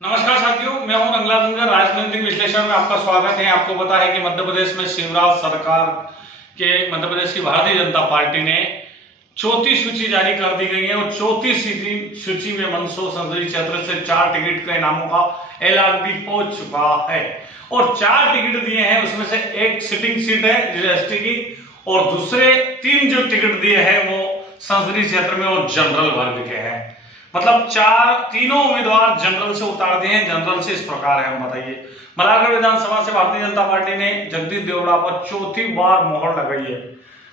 नमस्कार साथियों, मैं हूं रंगला धनगर। राजनीतिक विश्लेषण में आपका स्वागत है। आपको पता है कि मध्य प्रदेश में शिवराज सरकार के मध्य प्रदेश की भारतीय जनता पार्टी ने चौथी सूची जारी कर दी गई है और चौथी सूची में मंदसौर संसदीय क्षेत्र से 4 टिकट के नामों का ऐलान भी हो चुका है और 4 टिकट दिए हैं। उसमें से एक सिटिंग सीट है एसटी की और दूसरे 3 जो टिकट दिए हैं वो संसदीय क्षेत्र में और जनरल वर्ग के हैं। मतलब तीनों उम्मीदवार जनरल से उतार दिए हैं। जनरल से इस प्रकार है, हम बताइए। मलारगढ़ विधानसभा से भारतीय जनता पार्टी ने जगदीश देवड़ा पर चौथी बार मोहर लगाई है,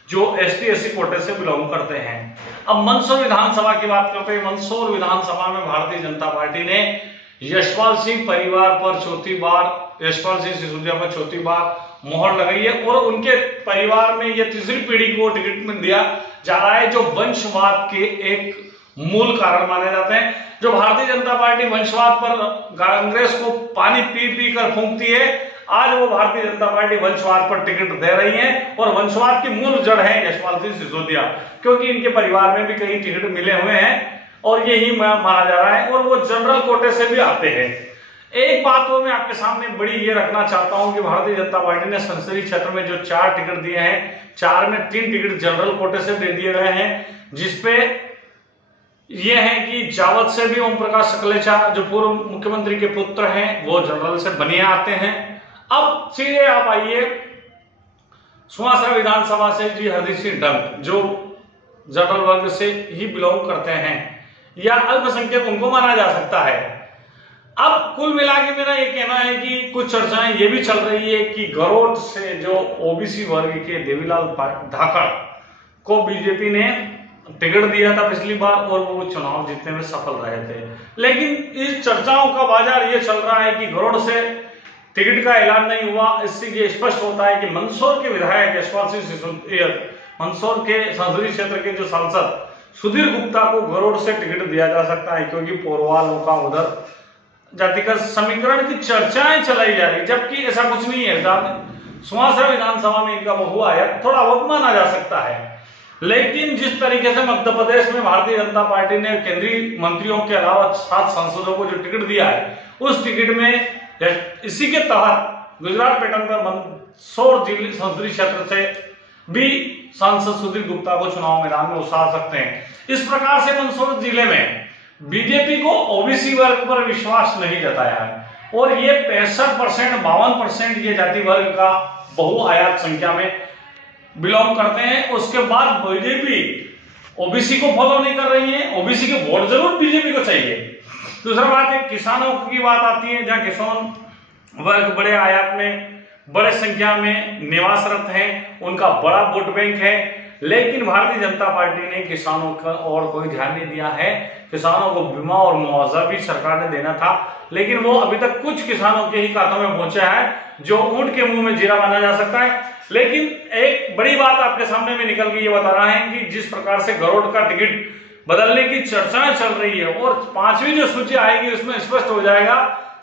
जो ST/SC कोटे से बिलोंग करते हैं। अब मंदसौर विधानसभा की बात करते हैं। मंदसौर विधानसभा में भारतीय जनता पार्टी ने यशपाल सिंह परिवार पर यशपाल सिंह सिसोदिया पर चौथी बार मोहर लगाई है और उनके परिवार में यह तीसरी पीढ़ी को टिकट में दिया जा रहा है, जो वंशवाद के एक मूल कारण माने जाते हैं। जो भारतीय जनता पार्टी वंशवाद पर कांग्रेस को पानी पी पी कर फूंकती है, आज वो भारतीय जनता पार्टी वंशवाद पर टिकट दे रही है और वंशवाद की मूल जड़ है यशपाल सिंह सिसोदिया, क्योंकि इनके परिवार में भी कई टिकट मिले हुए हैं और यही माना जा रहा है और वो जनरल कोटे से भी आते हैं। एक बात तो मैं आपके सामने बड़ी ये रखना चाहता हूं कि भारतीय जनता पार्टी ने संसदीय क्षेत्र में जो 4 टिकट दिए हैं, 4 में 3 टिकट जनरल कोटे से दे दिए गए हैं, जिसपे यह है कि जावत से भी ओम प्रकाश सकलेचा, जो पूर्व मुख्यमंत्री के पुत्र हैं, वो जनरल से बनिए आते हैं। अब सीधे आप आइए सुवासरा विधानसभा से जी हरदीप सिंह डंग, जो जनरल वर्ग से ही बिलोंग करते हैं या अल्पसंख्यक उनको माना जा सकता है। अब कुल मिला के मेरा ये कहना है कि कुछ चर्चाएं ये भी चल रही है कि गरोट से जो ओबीसी वर्ग के देवीलाल धाकड़ को बीजेपी ने टिकट दिया था पिछली बार और वो चुनाव जीतने में सफल रहे थे, लेकिन इस चर्चाओं का बाजार ये चल रहा है कि गरुड़ से टिकट का ऐलान नहीं हुआ। इससे ये स्पष्ट होता है कि मंदसौर के विधायक यशपाल सिंह सिसोदिया, मंदसौर के संसदीय क्षेत्र के जो सांसद सुधीर गुप्ता को गरुड़ से टिकट दिया जा सकता है, क्योंकि पोरवालों का उधर जातिगत समीकरण की चर्चाएं चलाई जा रही, जबकि ऐसा कुछ नहीं है। सुवासरा विधानसभा में इनका बहु आया थोड़ा बहुत माना जा सकता है, लेकिन जिस तरीके से मध्य प्रदेश में भारतीय जनता पार्टी ने केंद्रीय मंत्रियों के अलावा 7 सांसदों को जो टिकट दिया है, उस टिकट में इसी के तहत गुजरात पैटर्न पर मंदसौर जिले संसदीय क्षेत्र से भी सांसद सुधीर गुप्ता को चुनाव मैदान में उतार सकते हैं। इस प्रकार से मंदसौर जिले में बीजेपी को ओबीसी वर्ग पर विश्वास नहीं जताया है और ये 65% 52% ये जाति वर्ग का बहुआयात संख्या में बिलोंग करते हैं। उसके बाद बीजेपी ओबीसी को फॉलो नहीं कर रही है। ओबीसी के वोट जरूर बीजेपी को चाहिए। दूसरा बात है किसानों की बात आती है, जहां किसान वर्ग बड़े आयात में बड़े संख्या में निवासरत हैं, उनका बड़ा वोट बैंक है, लेकिन भारतीय जनता पार्टी ने किसानों का और कोई ध्यान नहीं दिया है। किसानों को बीमा और मुआवजा भी सरकार ने देना था, लेकिन वो अभी तक कुछ किसानों के ही खातों में पहुंचा है, जो ऊंट के मुंह में जीरा माना जा सकता है। लेकिन एक बड़ी बात आपके सामने में निकल के ये बता रहा है कि जिस प्रकार से गरुड़ का टिकट बदलने की चर्चाएं चल रही है और 5वीं जो सूची आएगी उसमें स्पष्ट हो जाएगा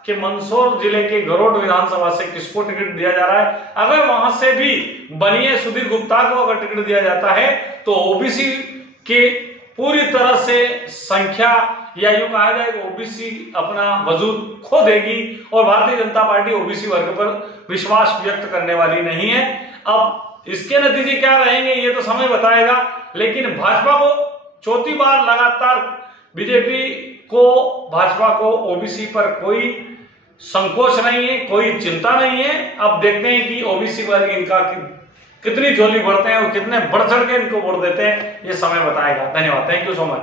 कि मंदसौर जिले के गरुड़ विधानसभा से किसको टिकट दिया जा रहा है। अगर वहां से भी बनिए सुधीर गुप्ता को अगर टिकट दिया जाता है तो ओबीसी के पूरी तरह से संख्या या यूं कहा जाए ओबीसी अपना वजूद खो देगी और भारतीय जनता पार्टी ओबीसी वर्ग पर विश्वास व्यक्त करने वाली नहीं है। अब इसके नतीजे क्या रहेंगे ये तो समय बताएगा, लेकिन भाजपा को चौथी बार लगातार भाजपा को ओबीसी पर कोई संकोच नहीं है, कोई चिंता नहीं है। अब देखते हैं कि ओबीसी वर्ग इनका कितनी झोली भरते हैं और कितने बढ़ चढ़ के इनको वोट देते हैं, ये समय बताएगा। धन्यवाद, थैंक यू सो मच।